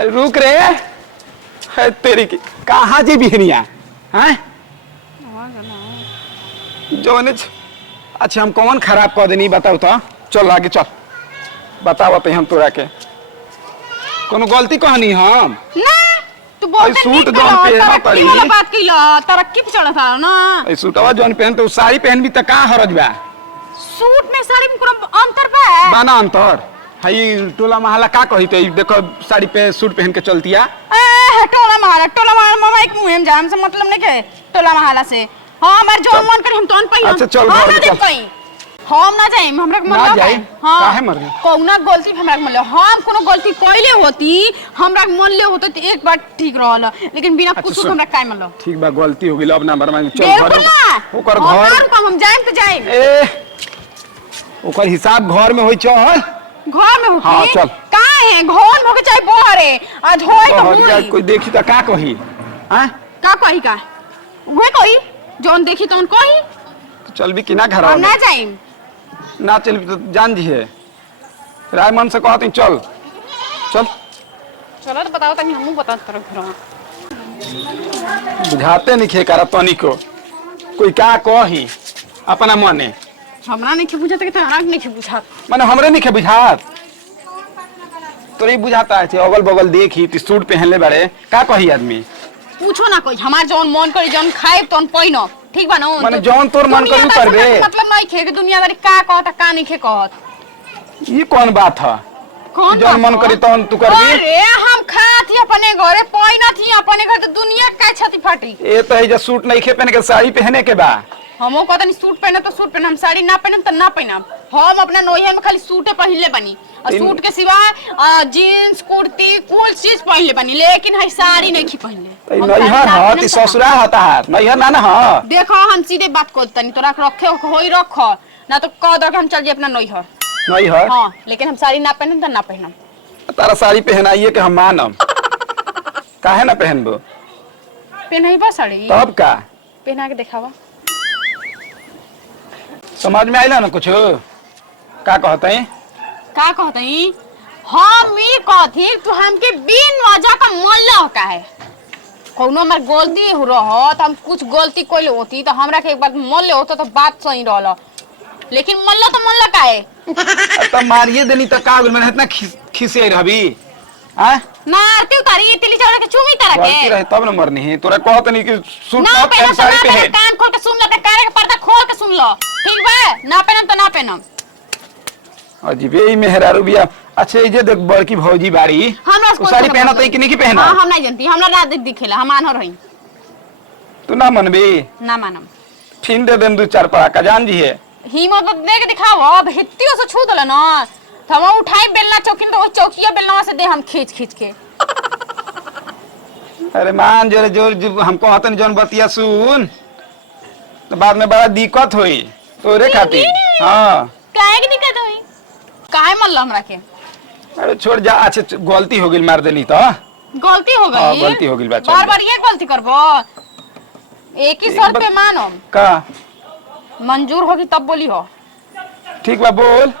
रुक रे है तेरी की कहाँ जी बिहनिया हैं जोने अच्छा हम कौन खराब कर देनी बताओ तो चल आगे चल बताओ तो हम तोरा के कोनो गलती कहनी हम ना तू बोल सूट जौन पहना पड़ी बात कइला तरक्की पे चढ़ा था ना ए सूटवा जौन पहन तो साड़ी पहन भी त का हरज बा सूट में साड़ी में कोनो अंतर बा बाना अंतर हई टोला महला का कही तो देखो साड़ी पे सूट पहन के चलतिया ए टोला महारा मामा एक मुहिम जाम से मतलब नहीं के टोला महला से हां हमार जो मन कर हम तोन पहिन अच्छा चल घर चल हम ना जाए हमरा के ना जाए काहे मर गए कौना गलती हमरा के मन ले हम कोनो गलती कइले होती हमरा के मन ले होते तो एक बार ठीक रहल लेकिन बिना कुछ हमरा काहे मन लो ठीक बा गलती हो गेल अब ना मरवा चल घर ओकर घर हम जाएम तो जाएम ए ओकर हिसाब घर में होई चल घर में हो हां चल का है घर में के चाहे बहरे आ धोई तो मुई कोई देखी त का कही हैं का कही का वे कोई जोन देखी तोन कही चल भी कि ना घर ना जाएम ना चल तो जान जी है राय मन से कहती चल चल चलो तो बताओ तनी हमहू बता तरह घर बुझाते नहीं खे करा तनी को कोई का कही अपना मने हमरा नहीं के बुझाते कि तोरा नहीं के बुझात माने हमरे नहीं खे बुझात तोरे बुझाता है अगल बगल देखी ती सूट पहनले बारे का कही आदमी पूछो ना कोई हमार जौन मन करी जौन खाए तौन पहिनो ठीक बा ना माने जौन तोर मन करू करबे मतलब नहीं खे कि दुनियादारी का कहत का नहीं खे कहत ये कौन बात है कौन जौन मन करी तौन तू करबी अरे हम खात ही अपने घरे पहिनत ही अपने घर तो दुनिया का छती फाटी ए तो है जे सूट नहीं खे पहन के साड़ी पहने के बा हमो कहता नहीं सूट पहने तो सूट पहन हम साड़ी ना पहनम तो ना पहनम हम अपना नोहिया में खाली सूटे पहनले बनी और सूट के सिवा जींस कुर्ती कुल चीज पहनले बनी लेकिन है साड़ी नहीं पहनले नैहर ह ती ससुरा हता है नैहर ना ना ह देखो हम सीधे बात करतनी तोरा रखे होई रख ना तो कह दो कि हम चल जे अपना नैहर नैहर हां लेकिन हम साड़ी ना पहनम तो ना पहनम तारा साड़ी पहनाइए के हम मानम काहे ना पहनबो पहनाइबा साड़ी तब का पहना के दिखावा समझ में आइला ना कुछ का कहते हम ई कहती तू हमके बिन वजह का मल्ला का है कोनो हमर गलती हो रहत हम कुछ गलती कइले होती तो हमरा के एक बार मल्ले होता तो बात सही रहल लेकिन मल्ला तो मल्ला का है त मारिए देनी त का बोल मैंने इतना खिसे रहबी हैं ना आरती उतारी तिली चढ़ के चुमी तरह के गलती रहे तब न मरनी है तोरा कहत नहीं कि सूट ना पहले साड़ी पहन कान खोल के सुन ले कारे के पर्दा खोल के सुन लो ठीक बा ना पहनम तो ना पहनम अजीबे ही मेहरारू बिया अच्छा ये देख बड़की भौजी बाड़ी हमरा साड़ी पहना तो कि नहीं पहना हां हम नहीं जानती हमरा रात दिखेला हम आन रही तू ना मनबी ना मानम फिन दे देम दो चार पड़ाका जान जी है हिम्मत दे के दिखाओ अब हित्तियों से छू दला ना तो हम उठाई बेलना चौकिन तो चौकिया बेलना से दे हम खींच खींच के अरे मान जोरे जोर हम कहतन जौन बतिया सुन तो बाद में बड़ा दिक्कत होई तोरे खातिर हां काहे की दिक्कत होई काहे मन ला हमरा के अरे छोड़ जा अच्छा गलती हो गई मार देनी तो गलती हो गई हां गलती हो गई बच्चा बार बार ये गलती करबो एक ही शर्त पे मानो का मंजूर होगी तब बोली हो ठीक बा बोल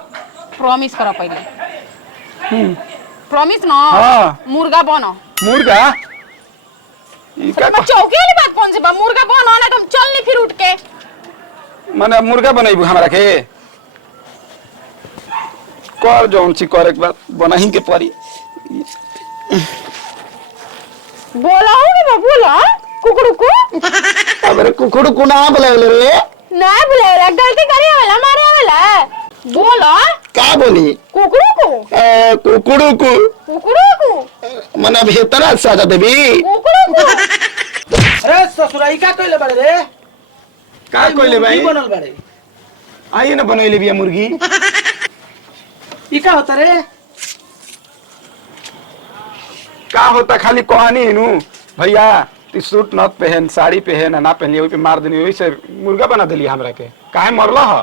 प्रॉमिस करो पहले प्रॉमिस ना हां मुर्गा बनो मुर्गा ई का चौकी वाली बात कौन सी बा मुर्गा बनो ना तुम चल नहीं फिर उठ के माने मुर्गा बनाइबू हमरा के कर जौन सी करे के बाद बनाही के पड़ी बोला हो ना बोला कुकड़ू को अबे कुकड़ू को ना बुलावे रे ना बुलावे गलती करी वाला मारे वाला बोला का बोली कुकड़ू को कुकड़ू को कुकड़ू को मने भीतर साजा देबी कुकड़ू को अरे ससुराई का कइले बाड़े रे का कइले भाई बनल बाड़े आइए ना बनइले बिया मुर्गी ई का होता रे का होता खाली कहानी नु भैया ती सूट न पहन साड़ी पहन ना पहन ओइ पे मार देनी ओइ से मुर्गा बना देली हमरा के काहे मरला ह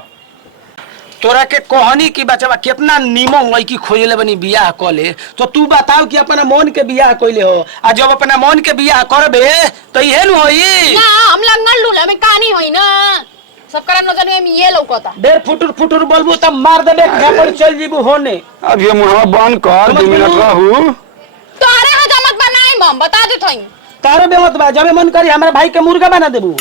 तोरा के कहनी की बचवा कितना नीमो लड़की खोजले बनी बियाह कले तो तू बताओ कि अपना मन के बियाह कइले हो आ जब अपना मन के बियाह करबे तो इहे न होई ना हम लंगन लूला में कहानी होई ना सब करा नजर में ये लौकता डेढ़ फुटुर फुटुर बोलबो तब मार देबे घर पर चल जीबू होने अब ये मुहवा बंद कर 2 मिनट रहू तोरे हम बता देत हई तारे बेमत बा जब मन करी हमारे भाई के मुर्गा बना देबू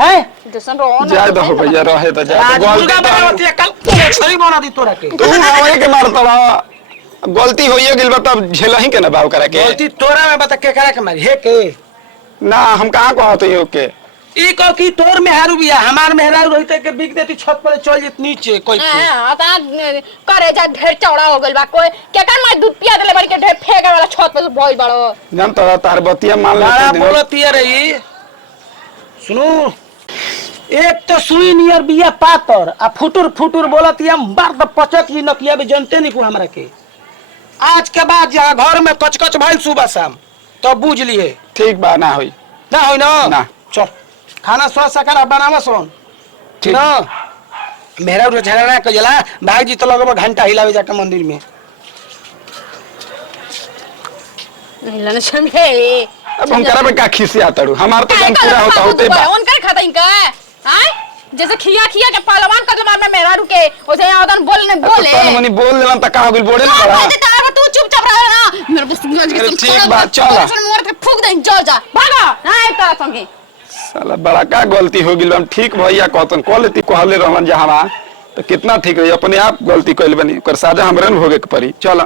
हैं जैसन रहो ना जाए दो भैया रहे तो जाए आज दो। मुर्गा गलती बनावती है कल छड़ी बना दी तोरा के तू हमारे के मारता रहा गलती होइए गेल बा तब झेला ही के ना बाव करा के गलती तोरा में बता के करा के मारी हे के ना हम कहां कहत हो के ई कह की तोर मेहरारू बिया हमार मेहरारू रहिते के बिक देती छत पर चल जित नीचे कोई के हां ता करे जा ढेर चौड़ा हो गइल बा कोई केकर मार दूध पिया देले बड़ी के ढेर फेंके वाला छत पे भइल बाड़ो जान तो तार बतिया मान बड़ा ले बोलती है रही सुनो एक तो सुई नियर बिया पातर आ फुटुर फुटुर बोलती है बार द पचक ही नकिया भी जानते नहीं को हमरा के आज के बाद जहाँ घर में कचकच भाई सुबह शाम तो बुझ लिए ठीक बा ना होई ना हो ना। चल खाना स्वाद सकर बनावा सोन ठीक। ना मेरा झगड़ा कर जला भाई जी तो लगभग घंटा हिलावे जाके मंदिर में लन समझे अब हम करा का खिसे आतड़ू हमार तो काम पूरा होता होते बा उनका खाता इनका हां जैसे खिया खिया के पहलवान का जमाना में मेहरारू के ओसे आदन बोलने बोले तन मनी बोल देलन त का हो गेल बोले ना बड़ा तारा तू चुपचाप रह ना मेरे बस अरे ठीक बात, चल। मोर के फूक दे जा जा भागा हां तारा संगे साला बड़ा का गलती हो गेल हम ठीक भैया कहतन क्वालिटी कहले रहलन जहां तो कितना ठीक रही अपने आप गलती कइल बनी ओकर साजा हमरे न भोगे के पड़ी चल